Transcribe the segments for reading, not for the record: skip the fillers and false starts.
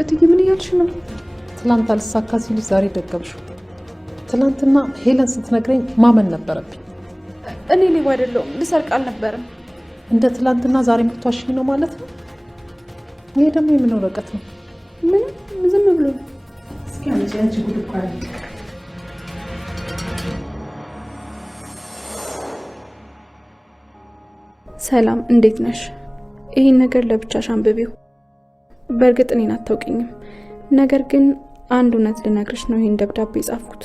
እትዬ ምን እያልሽ ነው? ትላንት አልሳካ ሲልሽ ዛሬ ደገምሽው። ትላንትና ሄለን ስትነግረኝ ማመን ነበረብኝ። እኔ ሌባ አይደለሁም፣ ልሰርቅ አልነበረም። እንደ ትላንትና ዛሬ ምትዋሽኝ ነው ማለት ነው? ይሄ ደግሞ የምን ወረቀት ነው? ምንም ዝም ብሎ እስኪ አንቺ ጉድ እኮ አለ። ሰላም፣ እንዴት ነሽ? ይህን ነገር ለብቻሽ አንብቢው። በእርግጥ እኔን አታውቂኝም፣ ነገር ግን አንድ እውነት ልነግርሽ ነው ይህን ደብዳቤ የጻፍኩት።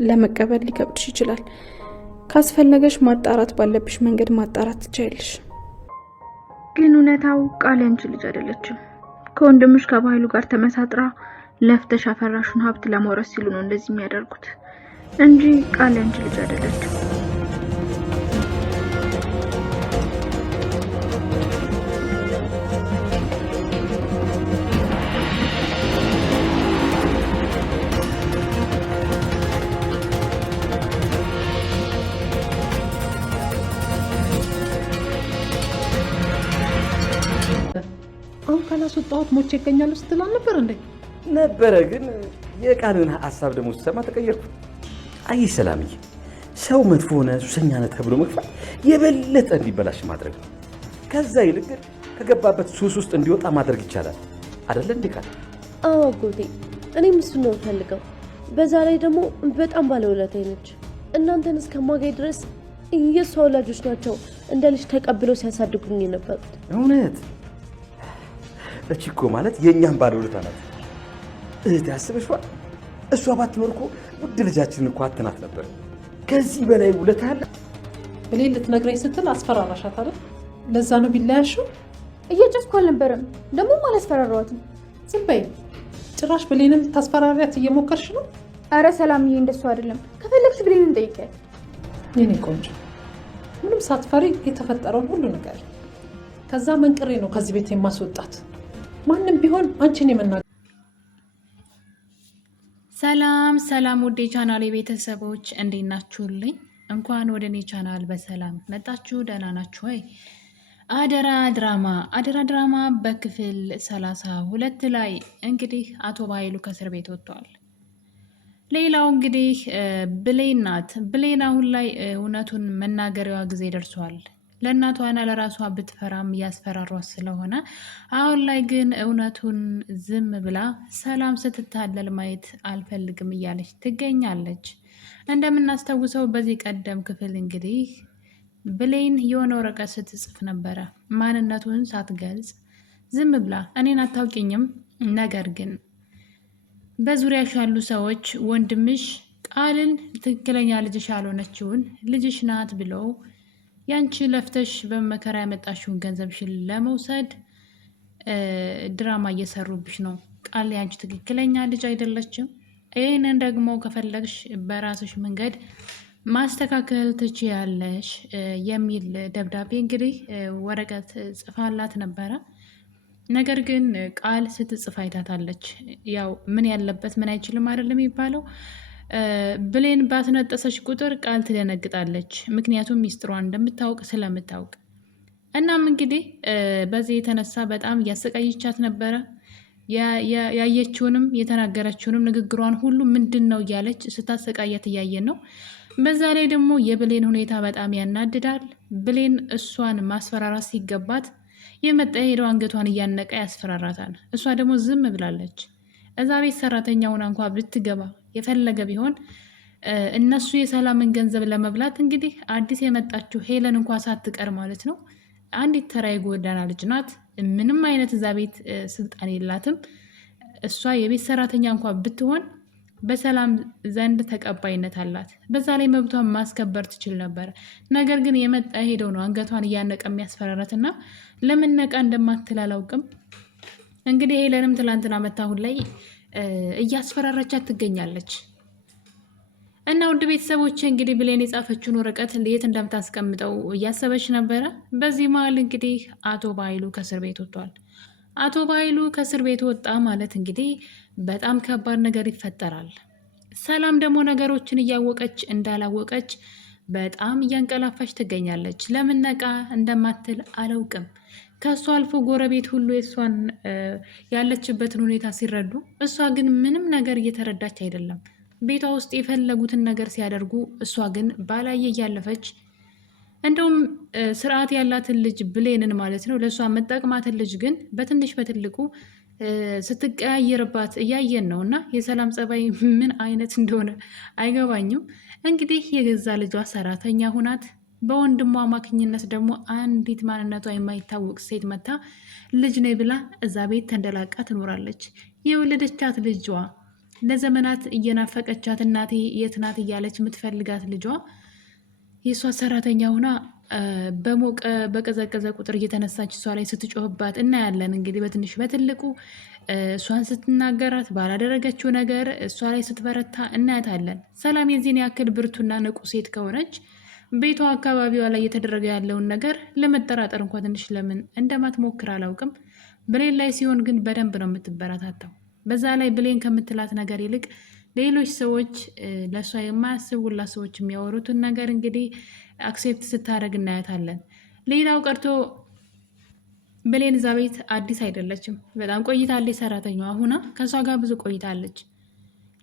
ለመቀበል ሊከብድሽ ይችላል። ካስፈለገሽ ማጣራት ባለብሽ መንገድ ማጣራት ትችያለሽ። ግን እውነታው ቃል ያንቺ ልጅ አይደለችም። ከወንድምሽ ከባህሉ ጋር ተመሳጥራ ለፍተሽ አፈራሹን ሀብት ለማውረስ ሲሉ ነው እንደዚህ የሚያደርጉት እንጂ ቃል ያንቺ ልጅ አይደለችም። አሁን ካላስወጣሁት ሞቼ ይገኛሉ ስትል አልነበር እንዴ? ነበረ። ግን የቃልን ሀሳብ ደግሞ ስሰማ ተቀየርኩ። አይ ሰላምዬ፣ ሰው መጥፎ ሆነ ሱሰኛ ነህ ተብሎ መግፋት የበለጠ እንዲበላሽ ማድረግ ነው። ከዛ ይልቅ ከገባበት ሱስ ውስጥ እንዲወጣ ማድረግ ይቻላል አይደለ እንዴ ቃል? አዎ አጎቴ፣ እኔም እሱን ነው የምፈልገው። በዛ ላይ ደግሞ በጣም ባለውለታዬ ነች። እናንተን እስከማገኝ ድረስ የእሷ ወላጆች ናቸው እንደ ልጅ ተቀብለው ሲያሳድጉኝ የነበሩት። እውነት እቺ እኮ ማለት የእኛም ባለውለታ ናት። እህት ያስበሽዋል። እሷ ባትኖር እኮ ውድ ልጃችንን እኮ አትናት ነበር። ከዚህ በላይ ውለታ አለ። ብሌን ልትነግረኝ ስትል አስፈራራሻት አይደል? ለዛ ነው ቢለያሽው። እየጨስኩ አልነበረም፣ ደግሞ አላስፈራራኋትም። ዝም በይ። ጭራሽ ብሌንን ልታስፈራሪያት እየሞከርሽ ነው። አረ ሰላምዬ፣ እንደሱ አይደለም። ከፈለግሽ ብሌንን ጠይቂያት። የኔ ቆንጆ፣ ምንም ሳትፈሪ የተፈጠረውን ሁሉ ነገር ከዛ መንቅሬ ነው ከዚህ ቤት የማስወጣት። ማንም ቢሆን አንቺን የመናገር። ሰላም ሰላም፣ ውዴ ቻናል የቤተሰቦች እንዴት ናችሁልኝ? እንኳን ወደ እኔ ቻናል በሰላም መጣችሁ። ደህና ናችሁ ወይ? አደራ ድራማ በክፍል 32 ላይ እንግዲህ አቶ ባይሉ ከእስር ቤት ወጥተዋል። ሌላው እንግዲህ ብሌን ናት። ብሌን አሁን ላይ እውነቱን መናገሪያዋ ጊዜ ደርሷል። ለእናቷና ለራሷ ብትፈራም እያስፈራሯት ስለሆነ አሁን ላይ ግን እውነቱን ዝም ብላ ሰላም ስትታለል ማየት አልፈልግም እያለች ትገኛለች። እንደምናስታውሰው በዚህ ቀደም ክፍል እንግዲህ ብሌን የሆነ ወረቀት ስትጽፍ ነበረ። ማንነቱን ሳትገልጽ ዝም ብላ እኔን አታውቂኝም፣ ነገር ግን በዙሪያሽ ያሉ ሰዎች ወንድምሽ ቃልን ትክክለኛ ልጅሽ ያልሆነችውን ልጅሽ ናት ብለው ያንቺ ለፍተሽ በመከራ ያመጣሽውን ገንዘብሽን ለመውሰድ ድራማ እየሰሩብሽ ነው። ቃል ያንቺ ትክክለኛ ልጅ አይደለችም። ይህንን ደግሞ ከፈለግሽ በራስሽ መንገድ ማስተካከል ትችያለሽ የሚል ደብዳቤ እንግዲህ ወረቀት ጽፋላት ነበረ። ነገር ግን ቃል ስትጽፍ አይታታለች። ያው ምን ያለበት ምን አይችልም አይደለም የሚባለው። ብሌን ባስነጠሰች ቁጥር ቃል ትደነግጣለች። ምክንያቱም ሚስጥሯን እንደምታውቅ ስለምታውቅ። እናም እንግዲህ በዚህ የተነሳ በጣም እያሰቃየቻት ነበረ። ያየችውንም የተናገረችውንም ንግግሯን ሁሉ ምንድን ነው እያለች ስታሰቃያት እያየን ነው። በዛ ላይ ደግሞ የብሌን ሁኔታ በጣም ያናድዳል። ብሌን እሷን ማስፈራራት ሲገባት የመጣ ሄደው አንገቷን እያነቀ ያስፈራራታል። እሷ ደግሞ ዝም ብላለች። እዛ ቤት ሰራተኛውን እንኳ ብትገባ የፈለገ ቢሆን እነሱ የሰላምን ገንዘብ ለመብላት እንግዲህ አዲስ የመጣችው ሄለን እንኳ ሳትቀር ማለት ነው። አንዲት ተራ የጎዳና ልጅ ናት። ምንም አይነት እዛ ቤት ስልጣን የላትም። እሷ የቤት ሰራተኛ እንኳ ብትሆን በሰላም ዘንድ ተቀባይነት አላት። በዛ ላይ መብቷን ማስከበር ትችል ነበር። ነገር ግን የመጣ ሄደው ነው አንገቷን እያነቀ የሚያስፈራራትና ለምን ነቃ እንደማትል አላውቅም። እንግዲህ ሄለንም ትላንትና መታሁን ላይ እያስፈራራቻት ትገኛለች። እና ውድ ቤተሰቦች እንግዲህ ብሌን የጻፈችውን ወረቀት የት እንደምታስቀምጠው እያሰበች ነበረ። በዚህ መሀል እንግዲህ አቶ ባይሉ ከእስር ቤት ወጥቷል። አቶ ባይሉ ከእስር ቤት ወጣ ማለት እንግዲህ በጣም ከባድ ነገር ይፈጠራል። ሰላም ደግሞ ነገሮችን እያወቀች እንዳላወቀች በጣም እያንቀላፋች ትገኛለች። ለምን ነቃ እንደማትል አላውቅም። ከእሷ አልፎ ጎረቤት ሁሉ የእሷን ያለችበትን ሁኔታ ሲረዱ፣ እሷ ግን ምንም ነገር እየተረዳች አይደለም። ቤቷ ውስጥ የፈለጉትን ነገር ሲያደርጉ፣ እሷ ግን ባላየ እያለፈች እንደውም ስርዓት ያላትን ልጅ ብሌንን ማለት ነው ለእሷ መጠቅማትን ልጅ ግን በትንሽ በትልቁ ስትቀያየርባት እያየን ነው። እና የሰላም ጸባይ ምን አይነት እንደሆነ አይገባኝም። እንግዲህ የገዛ ልጇ ሰራተኛ ሁናት በወንድሟ አማካኝነት ደግሞ አንዲት ማንነቷ የማይታወቅ ሴት መታ ልጅ ነኝ ብላ እዛ ቤት ተንደላቃ ትኖራለች። የወለደቻት ልጇ ለዘመናት እየናፈቀቻት እናቴ የት ናት እያለች የምትፈልጋት ልጇ የእሷ ሰራተኛ ሁና በሞቀ በቀዘቀዘ ቁጥር እየተነሳች እሷ ላይ ስትጮህባት እናያለን። እንግዲህ በትንሽ በትልቁ እሷን ስትናገራት ባላደረገችው ነገር እሷ ላይ ስትበረታ እናያታለን። ሰላም የዚህን ያክል ብርቱና ንቁ ሴት ከሆነች ቤቷ አካባቢዋ ላይ እየተደረገ ያለውን ነገር ለመጠራጠር እንኳ ትንሽ ለምን እንደማትሞክር አላውቅም። ብሌን ላይ ሲሆን ግን በደንብ ነው የምትበረታታው። በዛ ላይ ብሌን ከምትላት ነገር ይልቅ ሌሎች ሰዎች ለእሷ የማያስቡላት ሰዎች የሚያወሩትን ነገር እንግዲህ አክሴፕት ስታደርግ እናያታለን። ሌላው ቀርቶ ብሌን እዛ ቤት አዲስ አይደለችም፣ በጣም ቆይታለች። ሰራተኛዋ ሁና ከእሷ ጋር ብዙ ቆይታለች።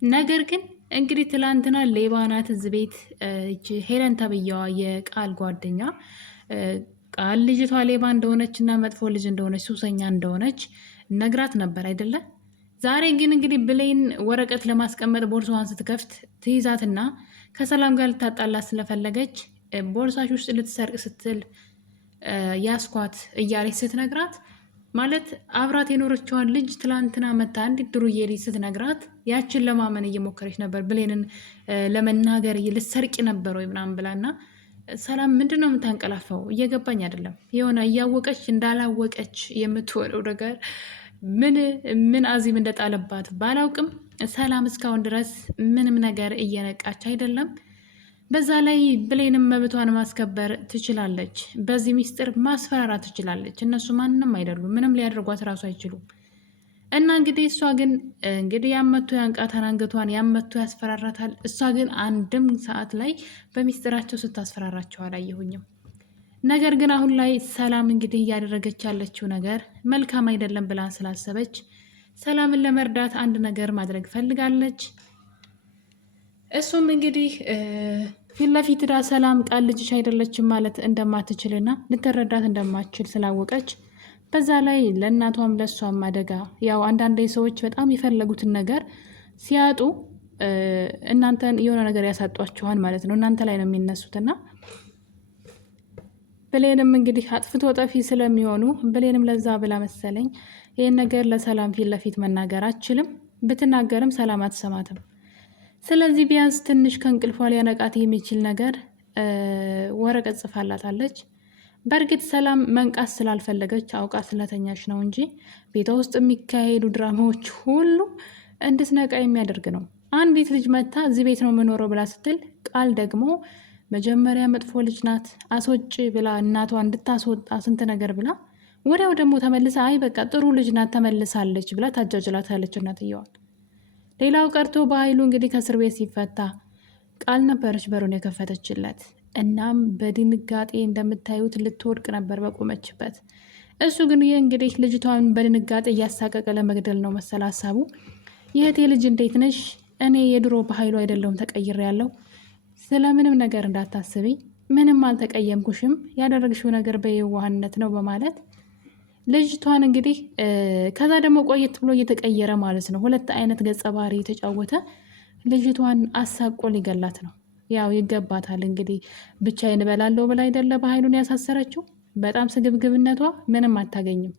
ነገር ግን እንግዲህ ትላንትና ሌባ ናት እዚህ ቤት ሄለን ተብያዋ የቃል ጓደኛ ቃል ልጅቷ ሌባ እንደሆነች እና መጥፎ ልጅ እንደሆነች ሱሰኛ እንደሆነች ነግራት ነበር አይደለ? ዛሬ ግን እንግዲህ ብሌን ወረቀት ለማስቀመጥ ቦርሳዋን ስትከፍት ትይዛትና ከሰላም ጋር ልታጣላት ስለፈለገች ቦርሳሽ ውስጥ ልትሰርቅ ስትል ያስኳት እያለች ስትነግራት ማለት አብራት የኖረችዋን ልጅ ትላንትና መታ እንዲህ ድሩዬ ልጅ ስትነግራት ያችን ለማመን እየሞከረች ነበር። ብሌንን ለመናገር ልትሰርቂ ነበር ወይ ምናምን ብላና ሰላም ምንድን ነው የምታንቀላፋው? እየገባኝ አይደለም። የሆነ እያወቀች እንዳላወቀች የምትወደው ነገር ምን አዚም እንደጣለባት ባላውቅም ሰላም እስካሁን ድረስ ምንም ነገር እየነቃች አይደለም። በዛ ላይ ብሌንም መብቷን ማስከበር ትችላለች። በዚህ ሚስጥር ማስፈራራት ትችላለች። እነሱ ማንም አይደሉም፣ ምንም ሊያደርጓት እራሱ አይችሉም። እና እንግዲህ እሷ ግን እንግዲህ ያመቱ ያንቃታን፣ አንገቷን ያመቱ ያስፈራራታል። እሷ ግን አንድም ሰዓት ላይ በሚስጥራቸው ስታስፈራራቸው አላየሁኝም። ነገር ግን አሁን ላይ ሰላም እንግዲህ እያደረገች ያለችው ነገር መልካም አይደለም ብላ ስላሰበች ሰላምን ለመርዳት አንድ ነገር ማድረግ ፈልጋለች። እሱም እንግዲህ ፊት ለፊት ዳ ሰላም ቃል ልጅሽ አይደለችም ማለት እንደማትችልና ልትረዳት እንደማትችል ስላወቀች በዛ ላይ ለእናቷም ለእሷም አደጋ ያው አንዳንድ ሰዎች በጣም የፈለጉትን ነገር ሲያጡ እናንተን የሆነ ነገር ያሳጧችኋል ማለት ነው። እናንተ ላይ ነው የሚነሱትና ብሌንም እንግዲህ አጥፍቶ ጠፊ ስለሚሆኑ ብሌንም ለዛ ብላ መሰለኝ ይህን ነገር ለሰላም ፊት ለፊት መናገር አትችልም። ብትናገርም ሰላም አትሰማትም። ስለዚህ ቢያንስ ትንሽ ከእንቅልፏ ሊያነቃት የሚችል ነገር ወረቀት ጽፋላታለች። በእርግጥ ሰላም መንቃት ስላልፈለገች አውቃ ስለተኛች ነው እንጂ ቤቷ ውስጥ የሚካሄዱ ድራማዎች ሁሉ እንድትነቃ የሚያደርግ ነው። አንዲት ልጅ መታ እዚህ ቤት ነው የምኖረው ብላ ስትል ቃል ደግሞ መጀመሪያ መጥፎ ልጅ ናት አስወጭ ብላ እናቷ እንድታስወጣ ስንት ነገር ብላ ወዲያው ደግሞ ተመልሳ አይ በቃ ጥሩ ልጅ ናት ተመልሳለች ብላ ታጃጅላታለች እናትየዋል። ሌላው ቀርቶ በኃይሉ እንግዲህ ከእስር ቤት ሲፈታ ቃል ነበረች በሩን የከፈተችለት። እናም በድንጋጤ እንደምታዩት ልትወድቅ ነበር በቆመችበት። እሱ ግን ይህ እንግዲህ ልጅቷን በድንጋጤ እያሳቀቀ ለመግደል ነው መሰል ሀሳቡ። የእህቴ ልጅ እንዴት ነሽ? እኔ የድሮ በኃይሉ አይደለሁም ተቀይሬ ያለው ስለምንም ነገር እንዳታስቢ፣ ምንም አልተቀየምኩሽም፣ ያደረግሽው ነገር በየዋህነት ነው በማለት ልጅቷን እንግዲህ ከዛ ደግሞ ቆየት ብሎ እየተቀየረ ማለት ነው። ሁለት አይነት ገጸ ባህሪ የተጫወተ ልጅቷን አሳቆ ሊገላት ነው። ያው ይገባታል እንግዲህ ብቻዬን እበላለሁ ብላ አይደለ በኃይሉን ያሳሰረችው። በጣም ስግብግብነቷ ምንም አታገኝም።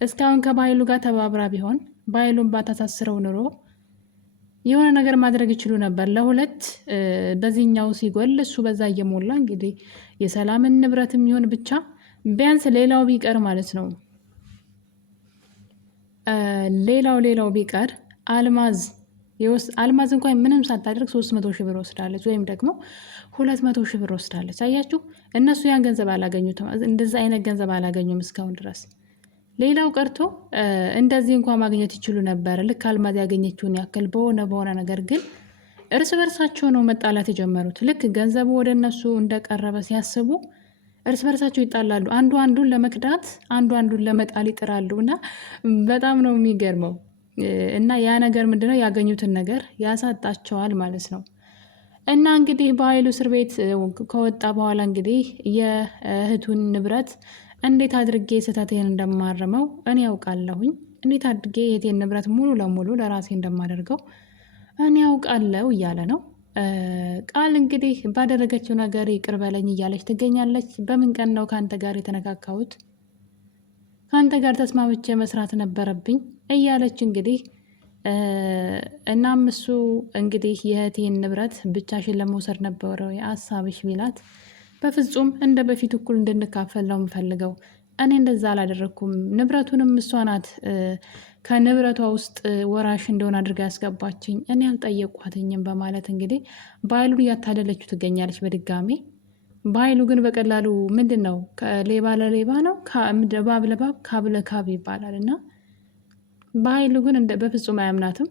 እስካሁን ከባኃይሉ ጋር ተባብራ ቢሆን በኃይሉን ባታሳስረው ኑሮ የሆነ ነገር ማድረግ ይችሉ ነበር። ለሁለት በዚህኛው ሲጎል እሱ በዛ እየሞላ እንግዲህ የሰላምን ንብረት የሚሆን ብቻ ቢያንስ ሌላው ቢቀር ማለት ነው ሌላው ቢቀር አልማዝ እንኳን ምንም ሳታደርግ 300 ሺህ ብር ወስዳለች፣ ወይም ደግሞ 200 ሺህ ብር ወስዳለች። አያችሁ እነሱ ያን ገንዘብ አላገኙትም። እንደዛ አይነት ገንዘብ አላገኙም እስካሁን ድረስ። ሌላው ቀርቶ እንደዚህ እንኳን ማግኘት ይችሉ ነበር፣ ልክ አልማዝ ያገኘችውን ያክል በሆነ ነገር። ግን እርስ በርሳቸው ነው መጣላት የጀመሩት። ልክ ገንዘቡ ወደ እነሱ እንደቀረበ ሲያስቡ እርስ በርሳቸው ይጣላሉ። አንዱ አንዱን ለመክዳት አንዱ አንዱን ለመጣል ይጥራሉ እና በጣም ነው የሚገርመው። እና ያ ነገር ምንድነው ያገኙትን ነገር ያሳጣቸዋል ማለት ነው። እና እንግዲህ በኃይሉ እስር ቤት ከወጣ በኋላ እንግዲህ የእህቱን ንብረት እንዴት አድርጌ ስህተቴን እንደማረመው እኔ ያውቃለሁኝ፣ እንዴት አድርጌ የእህቴን ንብረት ሙሉ ለሙሉ ለራሴ እንደማደርገው እኔ ያውቃለሁ እያለ ነው። ቃል እንግዲህ ባደረገችው ነገር ይቅር በለኝ እያለች ትገኛለች። በምን ቀን ነው ከአንተ ጋር የተነካካሁት? ከአንተ ጋር ተስማምቼ መስራት ነበረብኝ እያለች እንግዲህ እናም እሱ እንግዲህ የእህቴን ንብረት ብቻሽን ለመውሰድ ነበረ ሀሳብሽ ቢላት፣ በፍጹም እንደ በፊት እኩል እንድንካፈል ነው የምፈልገው። እኔ እንደዛ አላደረግኩም። ንብረቱንም እሷ ናት ከንብረቷ ውስጥ ወራሽ እንደሆነ አድርጋ ያስገባችኝ፣ እኔ አልጠየቋትኝም በማለት እንግዲህ በኃይሉ እያታለለችው ትገኛለች በድጋሜ። በኃይሉ ግን በቀላሉ ምንድን ነው ሌባ ለሌባ ነው እባብ ለእባብ ካብ ለካብ ይባላል እና በኃይሉ ግን በፍጹም አያምናትም።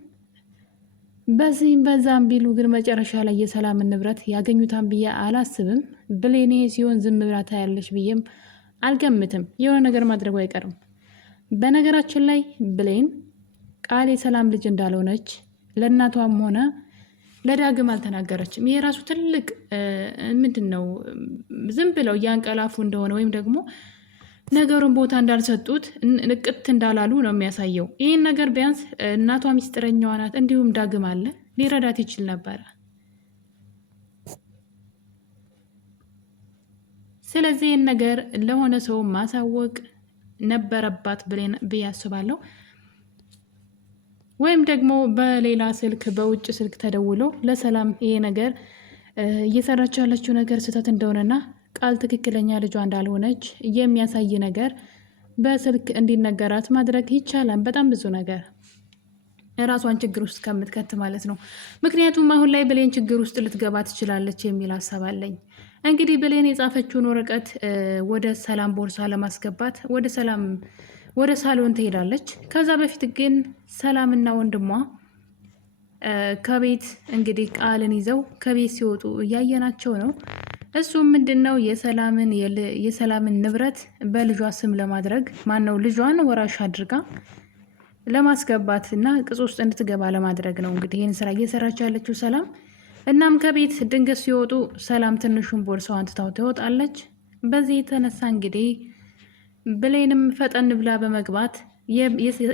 በዚህም በዛም ቢሉ ግን መጨረሻ ላይ የሰላምን ንብረት ያገኙታን ብዬ አላስብም። ብሌኔ ሲሆን ዝም ብላ ታያለች ብዬም አልገምትም። የሆነ ነገር ማድረጉ አይቀርም። በነገራችን ላይ ብሌን ቃል የሰላም ልጅ እንዳልሆነች ለእናቷም ሆነ ለዳግም አልተናገረችም። ይሄ ራሱ ትልቅ ምንድን ነው ዝም ብለው እያንቀላፉ እንደሆነ ወይም ደግሞ ነገሩን ቦታ እንዳልሰጡት ንቅት እንዳላሉ ነው የሚያሳየው። ይህን ነገር ቢያንስ እናቷ ሚስጥረኛዋ ናት፣ እንዲሁም ዳግም አለ ሊረዳት ይችል ነበረ። ስለዚህ ይህን ነገር ለሆነ ሰው ማሳወቅ ነበረባት ብዬ አስባለሁ። ወይም ደግሞ በሌላ ስልክ በውጭ ስልክ ተደውሎ ለሰላም ይሄ ነገር እየሰራች ያለችው ነገር ስህተት እንደሆነና ቃል ትክክለኛ ልጇ እንዳልሆነች የሚያሳይ ነገር በስልክ እንዲነገራት ማድረግ ይቻላል። በጣም ብዙ ነገር ራሷን ችግር ውስጥ ከምትከት ማለት ነው። ምክንያቱም አሁን ላይ ብሌን ችግር ውስጥ ልትገባ ትችላለች የሚል ሀሳብ አለኝ። እንግዲህ ብሌን የጻፈችውን ወረቀት ወደ ሰላም ቦርሳ ለማስገባት ወደ ሳሎን ትሄዳለች። ከዛ በፊት ግን ሰላምና ወንድሟ ከቤት እንግዲህ ቃልን ይዘው ከቤት ሲወጡ እያየናቸው ነው። እሱም ምንድን ነው የሰላምን ንብረት በልጇ ስም ለማድረግ ማነው ልጇን ወራሽ አድርጋ ለማስገባት እና ቅጽ ውስጥ እንድትገባ ለማድረግ ነው እንግዲህ ይህን ስራ እየሰራች ያለችው ሰላም። እናም ከቤት ድንገት ሲወጡ ሰላም ትንሹን ቦርሳዋን ትታው ትወጣለች። በዚህ የተነሳ እንግዲህ ብሌንም ፈጠን ብላ በመግባት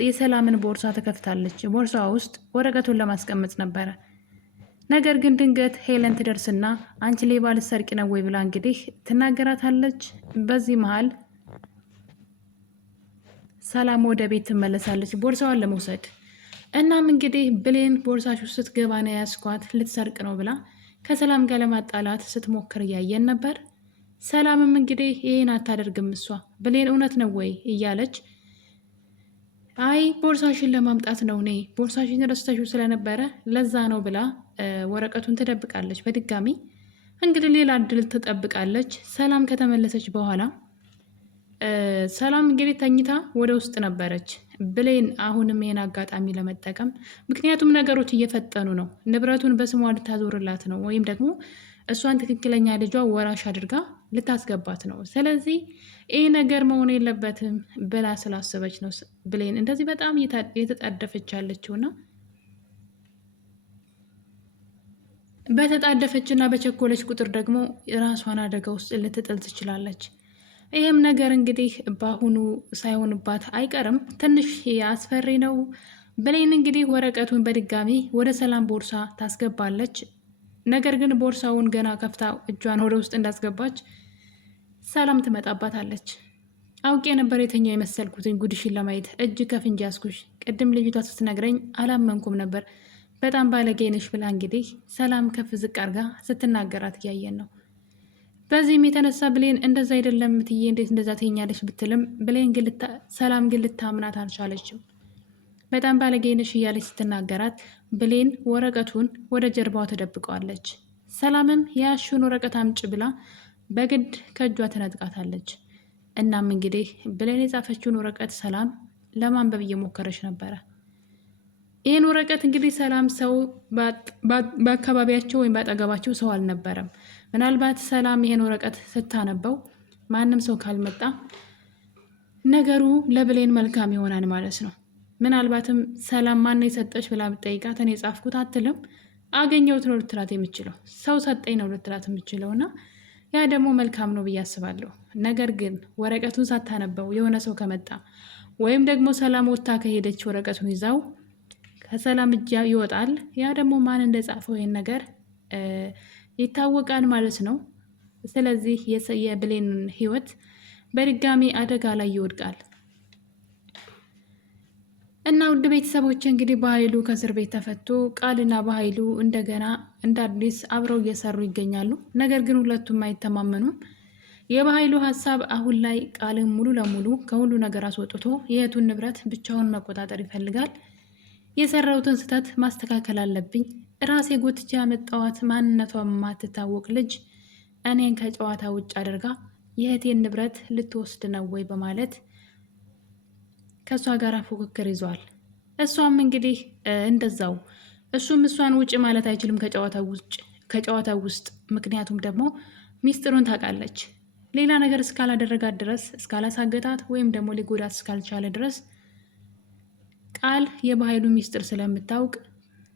የሰላምን ቦርሳ ትከፍታለች። ቦርሳዋ ውስጥ ወረቀቱን ለማስቀመጥ ነበረ። ነገር ግን ድንገት ሄለን ትደርስና አንቺ ሌባ ልትሰርቂ ነው ወይ ብላ እንግዲህ ትናገራታለች። በዚህ መሀል ሰላም ወደ ቤት ትመለሳለች ቦርሳዋን ለመውሰድ። እናም እንግዲህ ብሌን ቦርሳሽ ውስጥ ስትገባ ነው ያስኳት ልትሰርቅ ነው ብላ ከሰላም ጋር ለማጣላት ስትሞክር እያየን ነበር። ሰላምም እንግዲህ ይህን አታደርግም እሷ ብሌን እውነት ነው ወይ እያለች አይ ቦርሳሽን ለማምጣት ነው እኔ ቦርሳሽን ረስተሽው ስለነበረ ለዛ ነው ብላ ወረቀቱን ትደብቃለች። በድጋሚ እንግዲህ ሌላ እድል ትጠብቃለች። ሰላም ከተመለሰች በኋላ ሰላም እንግዲህ ተኝታ ወደ ውስጥ ነበረች። ብሌን አሁንም ይህን አጋጣሚ ለመጠቀም ምክንያቱም ነገሮች እየፈጠኑ ነው፣ ንብረቱን በስሟ ልታዞርላት ነው ወይም ደግሞ እሷን ትክክለኛ ልጇ ወራሽ አድርጋ ልታስገባት ነው። ስለዚህ ይህ ነገር መሆን የለበትም ብላ ስላሰበች ነው ብሌን እንደዚህ በጣም የተጣደፈች ያለችውና በተጣደፈችና በቸኮለች ቁጥር ደግሞ ራሷን አደጋ ውስጥ ልትጥል ትችላለች። ይህም ነገር እንግዲህ በአሁኑ ሳይሆንባት አይቀርም። ትንሽ አስፈሪ ነው። ብሌን እንግዲህ ወረቀቱን በድጋሚ ወደ ሰላም ቦርሳ ታስገባለች። ነገር ግን ቦርሳውን ገና ከፍታ እጇን ወደ ውስጥ እንዳስገባች ሰላም ትመጣባታለች። አውቄ ነበር የተኛው የመሰልኩትኝ ጉድሽን ለማየት እጅ ከፍንጅ ያስኩሽ። ቅድም ልጅቷ ስትነግረኝ አላመንኩም ነበር፣ በጣም ባለጌ ነሽ ብላ እንግዲህ ሰላም ከፍ ዝቅ አርጋ ስትናገራት እያየን ነው። በዚህም የተነሳ ብሌን እንደዛ አይደለም ምትዬ እንዴት እንደዛ ትኛለች ብትልም ብሌን ሰላም ግን ልታምናት አልቻለችም። በጣም ባለጌ ነሽ እያለች ስትናገራት ብሌን ወረቀቱን ወደ ጀርባዋ ተደብቀዋለች። ሰላምም የያሽውን ወረቀት አምጭ ብላ በግድ ከእጇ ትነጥቃታለች። እናም እንግዲህ ብሌን የጻፈችውን ወረቀት ሰላም ለማንበብ እየሞከረች ነበረ። ይህን ወረቀት እንግዲህ ሰላም ሰው በአካባቢያቸው ወይም በአጠገባቸው ሰው አልነበረም። ምናልባት ሰላም ይህን ወረቀት ስታነበው ማንም ሰው ካልመጣ ነገሩ ለብሌን መልካም ይሆናል ማለት ነው። ምናልባትም ሰላም ማን የሰጠች ብላ ብጠይቃት እኔ ጻፍኩት አትልም። አገኘሁት ነው ልትላት የምችለው፣ ሰው ሰጠኝ ነው ልትላት የምችለው እና ያ ደግሞ መልካም ነው ብዬ አስባለሁ። ነገር ግን ወረቀቱን ሳታነበው የሆነ ሰው ከመጣ ወይም ደግሞ ሰላም ወጥታ ከሄደች ወረቀቱን ይዛው ከሰላም እጅ ይወጣል። ያ ደግሞ ማን እንደጻፈው ይህን ነገር ይታወቃል ማለት ነው። ስለዚህ የብሌን ህይወት በድጋሚ አደጋ ላይ ይወድቃል እና ውድ ቤተሰቦች እንግዲህ በኃይሉ ከእስር ቤት ተፈቶ ቃልና በኃይሉ እንደገና እንደ አዲስ አብረው እየሰሩ ይገኛሉ። ነገር ግን ሁለቱም አይተማመኑም። የበኃይሉ ሀሳብ አሁን ላይ ቃልን ሙሉ ለሙሉ ከሁሉ ነገር አስወጥቶ የእህቱን ንብረት ብቻውን መቆጣጠር ይፈልጋል። የሰራሁትን ስህተት ማስተካከል አለብኝ፣ ራሴ ጎትቼ ያመጣዋት ማንነቷ የማትታወቅ ልጅ እኔን ከጨዋታ ውጭ አድርጋ የእህቴን ንብረት ልትወስድ ነው ወይ በማለት ከእሷ ጋር ፉክክር ይዟል። እሷም እንግዲህ እንደዛው እሱም እሷን ውጭ ማለት አይችልም ከጨዋታ ውስጥ። ምክንያቱም ደግሞ ሚስጥሩን ታውቃለች። ሌላ ነገር እስካላደረጋት ድረስ፣ እስካላሳገታት ወይም ደግሞ ሊጎዳት እስካልቻለ ድረስ ቃል የበኃይሉ ሚስጥር ስለምታውቅ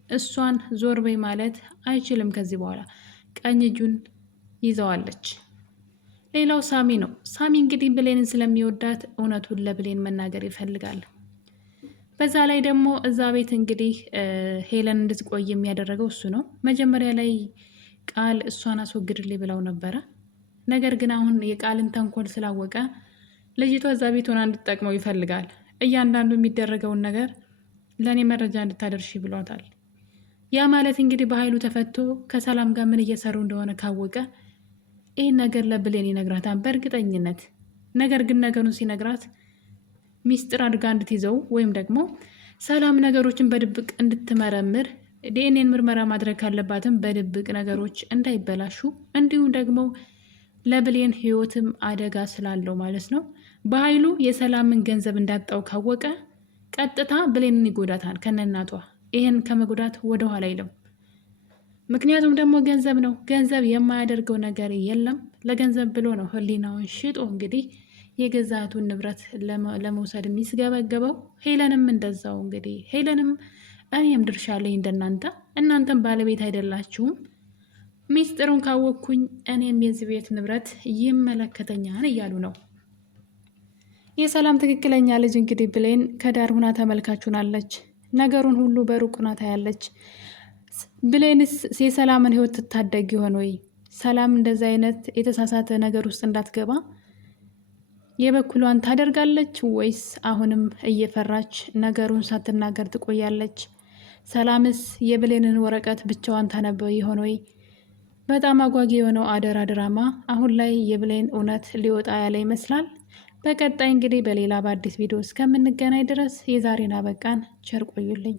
እሷን ዞር በይ ማለት አይችልም። ከዚህ በኋላ ቀኝ እጁን ይዘዋለች። ሌላው ሳሚ ነው። ሳሚ እንግዲህ ብሌንን ስለሚወዳት እውነቱን ለብሌን መናገር ይፈልጋል። በዛ ላይ ደግሞ እዛ ቤት እንግዲህ ሄለን እንድትቆይ የሚያደረገው እሱ ነው። መጀመሪያ ላይ ቃል እሷን አስወግድልኝ ብለው ነበረ። ነገር ግን አሁን የቃልን ተንኮል ስላወቀ ልጅቷ እዛ ቤት ሆና እንድትጠቅመው ይፈልጋል። እያንዳንዱ የሚደረገውን ነገር ለእኔ መረጃ እንድታደርሺ ብሏታል። ያ ማለት እንግዲህ በኃይሉ ተፈቶ ከሰላም ጋር ምን እየሰሩ እንደሆነ ካወቀ ይህን ነገር ለብሌን ይነግራታል በእርግጠኝነት። ነገር ግን ነገሩን ሲነግራት ሚስጥር አድርጋ እንድትይዘው ወይም ደግሞ ሰላም ነገሮችን በድብቅ እንድትመረምር ዲኤንኤን ምርመራ ማድረግ ካለባትም በድብቅ ነገሮች እንዳይበላሹ እንዲሁም ደግሞ ለብሌን ህይወትም አደጋ ስላለው ማለት ነው። በኃይሉ የሰላምን ገንዘብ እንዳጣው ካወቀ ቀጥታ ብሌንን ይጎዳታል ከነናቷ። ይህን ከመጉዳት ወደኋላ አይልም። ምክንያቱም ደግሞ ገንዘብ ነው። ገንዘብ የማያደርገው ነገር የለም። ለገንዘብ ብሎ ነው ህሊናውን ሽጦ እንግዲህ የገዛቱን ንብረት ለመውሰድ የሚስገበገበው። ሄለንም እንደዛው እንግዲህ ሄለንም እኔም ድርሻ አለኝ እንደናንተ፣ እናንተም ባለቤት አይደላችሁም፣ ሚስጥሩን ካወቅኩኝ እኔም የዚህ ቤት ንብረት ይመለከተኛል እያሉ ነው። የሰላም ትክክለኛ ልጅ እንግዲህ ብሌን ከዳር ሁና ተመልካቹናለች። ነገሩን ሁሉ በሩቅ ሁና ታያለች። ብሌንስ የሰላምን ህይወት ትታደግ ይሆን ወይ? ሰላም እንደዚህ አይነት የተሳሳተ ነገር ውስጥ እንዳትገባ የበኩሏን ታደርጋለች ወይስ አሁንም እየፈራች ነገሩን ሳትናገር ትቆያለች? ሰላምስ የብሌንን ወረቀት ብቻዋን ታነበው ይሆን ወይ? በጣም አጓጊ የሆነው አደራ ድራማ አሁን ላይ የብሌን እውነት ሊወጣ ያለ ይመስላል። በቀጣይ እንግዲህ በሌላ በአዲስ ቪዲዮ እስከምንገናኝ ድረስ የዛሬን አበቃን። ቸር ቆዩልኝ።